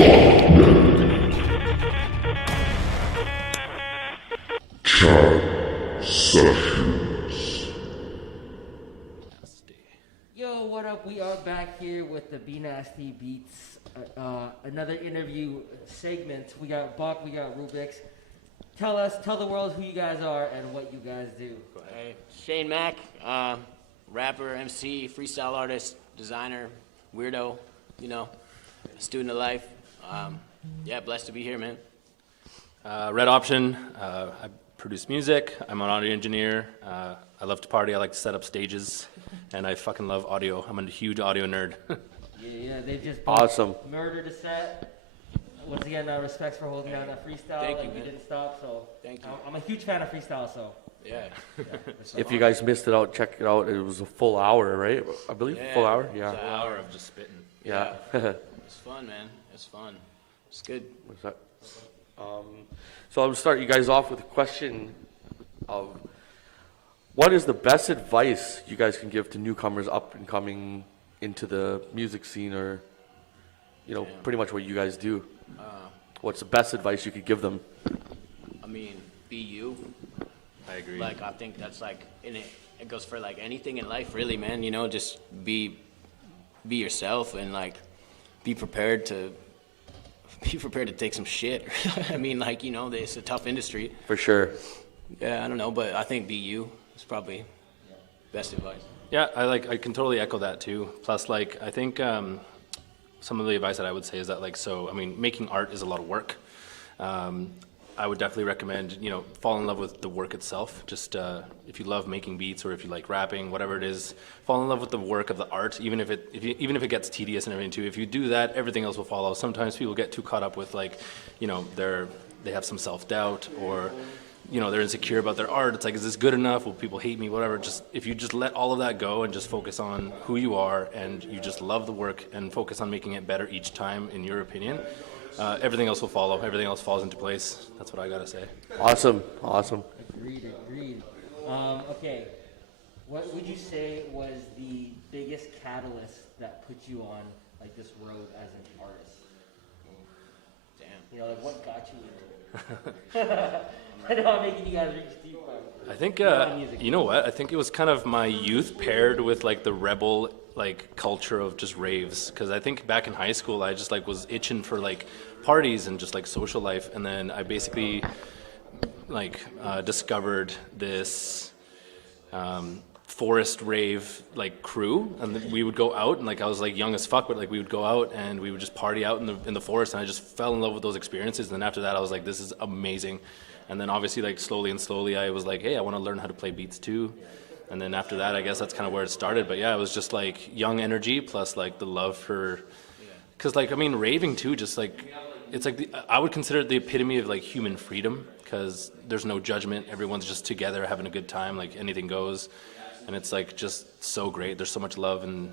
Yo, what up? We are back here with the Be Nasty Beats, another interview segment. We got Buck, we got Rubix. Tell the world who you guys are and what you guys do. Hey, Shane Mack, rapper, MC, freestyle artist, designer, weirdo, student of life. Blessed to be here, man. Red Option, I produce music, I'm an audio engineer, I love to party, I like to set up stages, and I fucking love audio. I'm a huge audio nerd. yeah, they just awesome. Murdered a set. Once again, respects for holding down that freestyle. Thank you, You man. didn't stop, so Thank you. I'm a huge fan of freestyle, so. Yeah. If you guys missed it out, check it out. It was a full hour, right? I believe full hour. Yeah. An hour of just spitting. Yeah. It's fun, man. It's fun. It's good. What's that? So I'll start you guys off with a question of what is the best advice you guys can give to newcomers up and coming into the music scene, or pretty much what you guys do. What's the best advice you could give them? I mean, be you. I agree. Like, I think that's like, it goes for like anything in life, really, man. Just be yourself and like be prepared to take some shit. I mean, it's a tough industry. For sure. Yeah, I don't know, but I think be you is probably best advice. Yeah, I can totally echo that too. Plus, I think some of the advice that I would say is that making art is a lot of work. I would definitely recommend, fall in love with the work itself. Just if you love making beats, or if you like rapping, whatever it is, fall in love with the work of the art. Even if it gets tedious and everything too. If you do that, everything else will follow. Sometimes people get too caught up with they have some self-doubt, or they're insecure about their art. It's like, is this good enough? Will people hate me? Whatever. If you just let all of that go and just focus on who you are, and you just love the work and focus on making it better each time, in your opinion, everything else will follow. Everything else falls into place. That's what I gotta say. Awesome. Agreed. Okay, what would you say was the biggest catalyst that put you on this road as an artist? Damn. What got you into it? I know I'm making you guys reach deep. I think you know what? I think it was kind of my youth paired with the rebel culture of just raves. Because I think back in high school, I just was itching for parties and just social life, and then I basically discovered this forest rave crew, and we would go out, and I was young as fuck, but we would go out and we would just party out in the forest, and I just fell in love with those experiences. And then after that, I was like, this is amazing. And then obviously slowly I was like, hey, I want to learn how to play beats too. And then after that, I guess that's kind of where it started. But yeah, it was just young energy plus the love for, because raving too, just it's I would consider it the epitome of human freedom, because there's no judgment. Everyone's just together having a good time, anything goes. And it's just so great. There's so much love and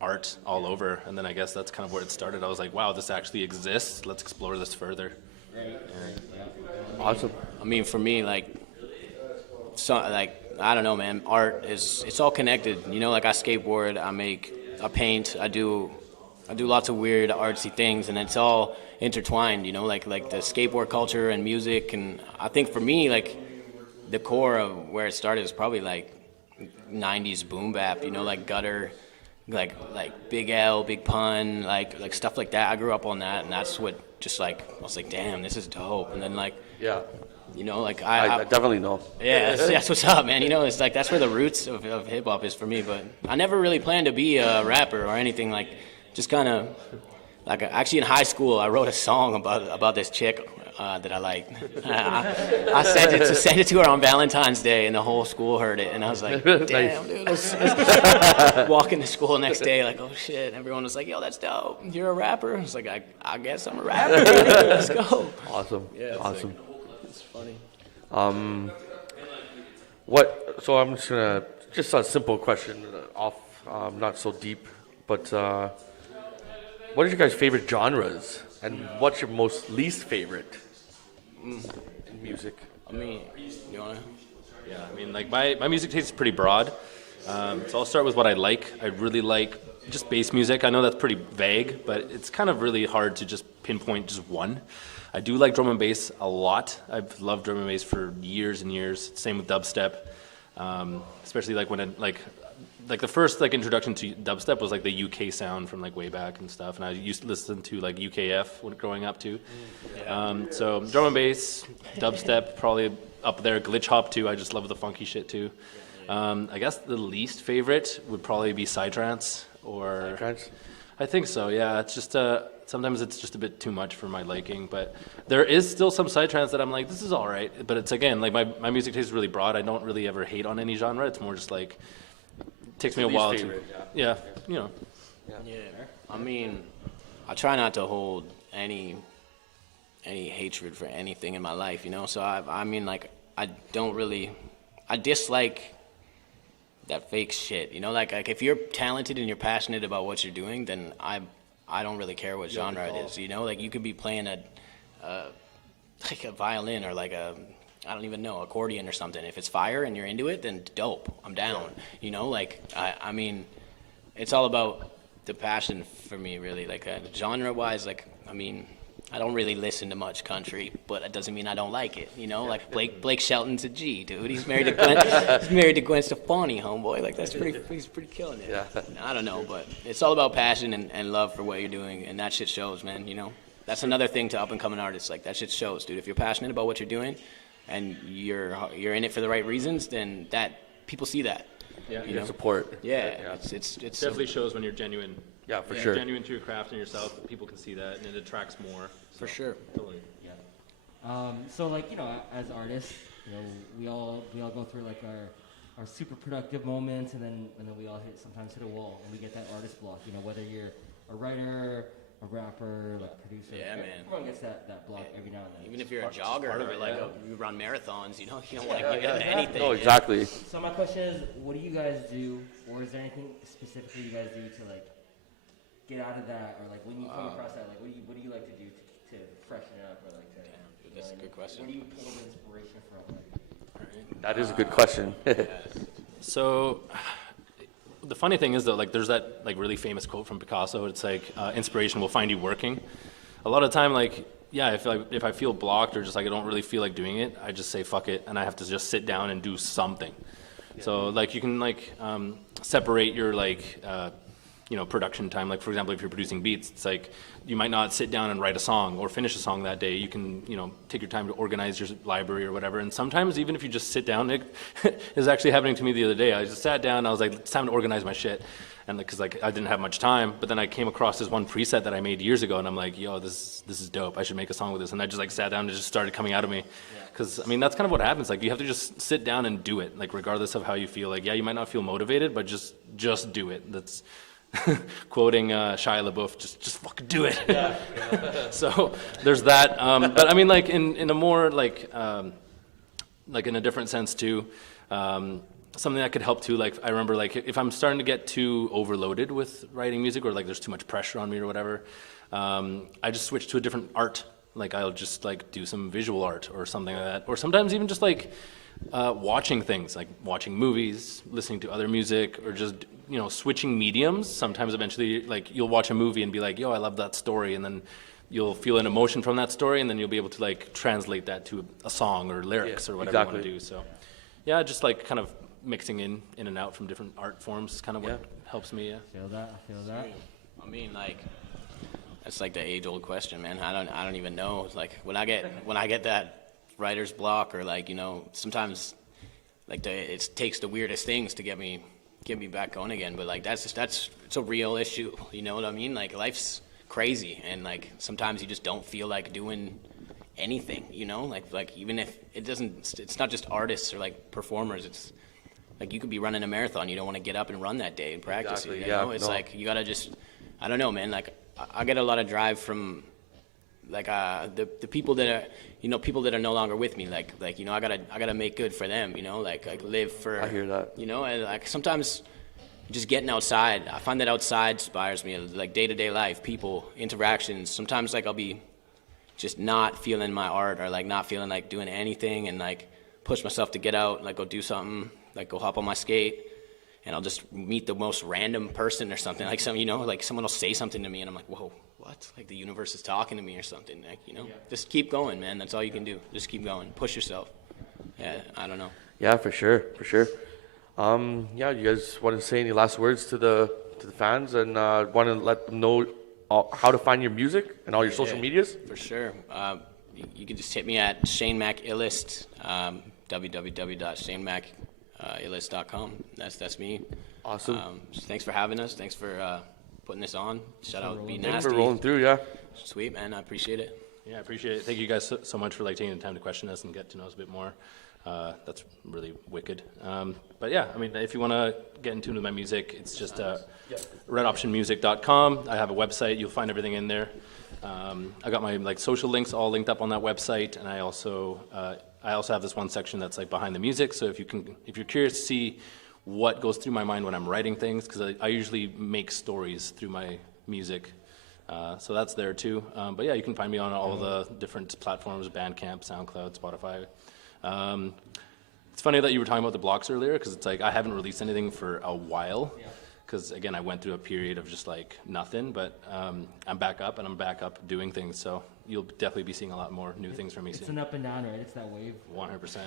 art all over. And then I guess that's kind of where it started. I was like, wow, this actually exists. Let's explore this further. Awesome. I mean, for me, I don't know, man. Art it's all connected. I skateboard, I paint, I do lots of weird artsy things, and it's all intertwined. The skateboard culture and music, and I think for me, the core of where it started is probably 90s boom bap. Gutter, Big L, Big Pun, stuff like that. I grew up on that, and that's what just I was like, damn, this is dope. And then Yeah. I definitely know. Yeah, that's what's up, man. It's that's where the roots of hip hop is for me. But I never really planned to be a rapper or anything. Just kind of actually in high school, I wrote a song about this chick that I liked. I sent it to her on Valentine's Day, and the whole school heard it. And I was like, damn, dude. Walking to school next day, oh shit. Everyone was like, yo, that's dope. You're a rapper? I was like, I guess I'm a rapper. Let's go. Awesome. Yeah, awesome. It's funny. So I'm just a simple question, not so deep, but what are your guys' favorite genres, and what's your most least favorite in music? I mean, you wanna? Yeah, my music taste is pretty broad. So I'll start with what I like. I really like just bass music. I know that's pretty vague, but it's kind of really hard to just pinpoint just one. I do like drum and bass a lot. I've loved drum and bass for years and years. Same with dubstep, especially like when it, like the first like introduction to dubstep was like the UK sound from like way back and stuff, and I used to listen to like UKF when growing up too. So drum and bass, dubstep, probably up there. Glitch hop too. I just love the funky shit too. I guess the least favorite would probably be psytrance or. Psytrance? I think so. Yeah, it's just sometimes it's just a bit too much for my liking, but there is still some psytrance that I'm like, this is all right. But it's again like my music taste is really broad. I don't really ever hate on any genre. It's more just like it takes me a Least while favorite, to yeah, you know. Yeah, I mean, I try not to hold any hatred for anything in my life, you know. So I mean, like, I dislike that fake shit, you know. Like if you're talented and you're passionate about what you're doing, then I don't really care what genre it is, you know. Like you could be playing like a violin or like I don't even know, accordion or something. If it's fire and you're into it, then dope. I'm down. You know, like I mean, it's all about the passion for me, really. Like genre-wise, like I mean, I don't really listen to much country, but it doesn't mean I don't like it. You know, like Blake Shelton's a G, dude. He's married to Gwen Stefani, homeboy. Like he's pretty killing it. Yeah. I don't know, but it's all about passion and love for what you're doing, and that shit shows, man. You know, that's another thing to up and coming artists. Like that shit shows, dude. If you're passionate about what you're doing, and you're in it for the right reasons, then that people see that. Yeah, you know? Support. Yeah, Yeah. it's Definitely shows when you're genuine. Yeah, for You're sure. genuine to your craft and yourself. People can see that, and it attracts more. for sure. Totally. So like, you know, as artists, you know, we all go through like our super productive moments, and then we all sometimes hit a wall, and we get that artist block. You know, whether you're a writer, a rapper, like producer. Yeah, man. Everyone gets that block every now and then. Even if you're a jogger or like you run marathons, you know, you don't want to get into anything. No, yeah. exactly. So my question is, what do you guys do, or is there anything specifically you guys do to like get out of that, or like when you come across that, like what do you like to do to freshen it up, or like to? Dude, that's a good question. Where do you pull the inspiration from? Like, That is a good question. So, the funny thing is though, like there's that like really famous quote from Picasso. It's like inspiration will find you working. A lot of the time, like yeah, if I feel blocked or just like I don't really feel like doing it, I just say fuck it, and I have to just sit down and do something. So like you can like separate your like you know, production time. Like for example, if you're producing beats, it's like you might not sit down and write a song or finish a song that day. You can, you know, take your time to organize your library or whatever. And sometimes even if you just sit down, it is actually happening to me the other day. I just sat down, I was like, it's time to organize my shit. And because like I didn't have much time, but then I came across this one preset that I made years ago, and I'm like, yo, this is dope. I should make a song with this. And I just like sat down and it just started coming out of me. Because I mean, that's kind of what happens. Like you have to just sit down and do it. Like regardless of how you feel. Like yeah, you might not feel motivated, but just do it. That's quoting Shia LaBeouf, just fucking do it. So there's that. But I mean, like in a more like in a different sense too. Something that could help too, like I remember like if I'm starting to get too overloaded with writing music, or like there's too much pressure on me or whatever, I just switch to a different art. Like I'll just like do some visual art or something like that. Or sometimes even just like watching things, like watching movies, listening to other music, or just, you know, switching mediums. Sometimes eventually like you'll watch a movie and be like, yo, I love that story, and then you'll feel an emotion from that story, and then you'll be able to like translate that to a song or lyrics or whatever you want to do. So yeah, just like kind of mixing in and out from different art forms, kind of what helps me. I feel that. I mean, like, that's like the age-old question, man. I don't even know. It's like when I get that writer's block, or like, you know, sometimes like it takes the weirdest things to get me back going again. But like it's a real issue. You know what I mean? Like life's crazy, and like sometimes you just don't feel like doing anything. You know, like even if it's not just artists or like performers. It's like you could be running a marathon, you don't want to get up and run that day and practice Exactly, it. You know? It's like you gotta just, I don't know, man. Like I get a lot of drive from like the people that are, you know, people that are no longer with me. Like you know, I gotta make good for them. You know, like live for. I hear that. You know, and like sometimes just getting outside. I find that outside inspires me. Like day-to-day life, people, interactions. Sometimes like I'll be just not feeling my art, or like not feeling like doing anything, and like push myself to get out, like go do something. Like go hop on my skate, and I'll just meet the most random person or something, like like someone will say something to me, and I'm like, whoa, what? Like the universe is talking to me or something, like, Just keep going, man. That's all you can do. Just keep going. Push yourself. Yeah, I don't know. Yeah, for sure, for sure. Yeah, you guys want to say any last words to the fans, and want to let them know how to find your music and all your social medias? For sure. You can just hit me at Shane Mac Illest, www.shanemacillist.com. That's me. Awesome. Thanks for having us. Thanks for putting this on. Shout out Be Thanks Nasty. for rolling through, yeah. Sweet, man. I appreciate it. Yeah, I appreciate it. Thank you guys so much for taking the time to question us and get to know us a bit more. That's really wicked. But yeah, I mean, if you want to get in tune with my music, it's just redoptionmusic.com. I have a website. You'll find everything in there. I got my social links all linked up on that website, and I also have this one section that's behind the music. So if you're curious to see what goes through my mind when I'm writing things, because I usually make stories through my music. So that's there too. But yeah, you can find me on all the different platforms: Bandcamp, SoundCloud, Spotify. It's funny that you were talking about the blocks earlier, because it's I haven't released anything for a while, because again, I went through a period of just nothing, but I'm back up, and I'm back up doing things, so you'll definitely be seeing a lot more new things from me It's soon. an up and down, right? It's that wave. 100%.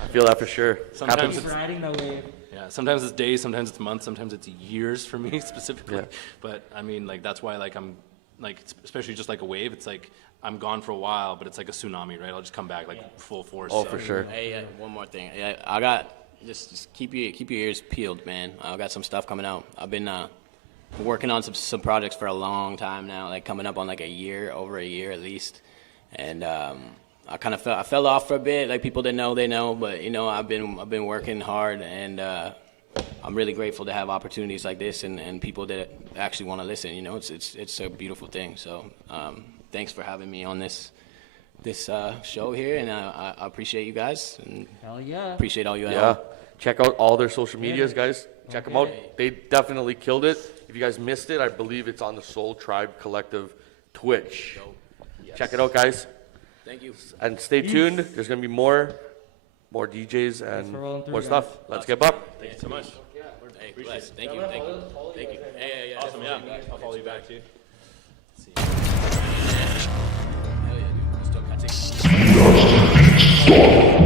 I feel that for sure. Sometimes Keep riding the wave. Yeah, sometimes it's days, sometimes it's months, sometimes it's years for me specifically. Yeah. But I mean, that's why I'm especially just like a wave. It's I'm gone for a while, but it's like a tsunami, right? I'll just come back full force. Oh, so. for sure. Hey, one more thing. Yeah, I got just keep your ears peeled, man. I got some stuff coming out. I've been working on some projects for a long time now, coming up on over a year at least. And I kind of fell off for a bit. People that know, they know. But I've been working hard, and I'm really grateful to have opportunities like this and people that actually want to listen. It's a beautiful thing. So thanks for having me on this show here, and I appreciate you guys, and Hell yeah. appreciate all you Yeah. help. Check out all their social medias, guys. Check them out. They definitely killed it. If you guys missed it, I believe it's on the Soul Tribe Collective Twitch. Yes. Check it out, guys. Thank you. And stay tuned. There's going to be more DJs and for rolling through, more guys. stuff. Let's get up. Thank you so much. Hey, bless. Thank you. Thank you. Yeah. Awesome, yeah. I'll follow you back too. Hell yeah, dude. Let's talk.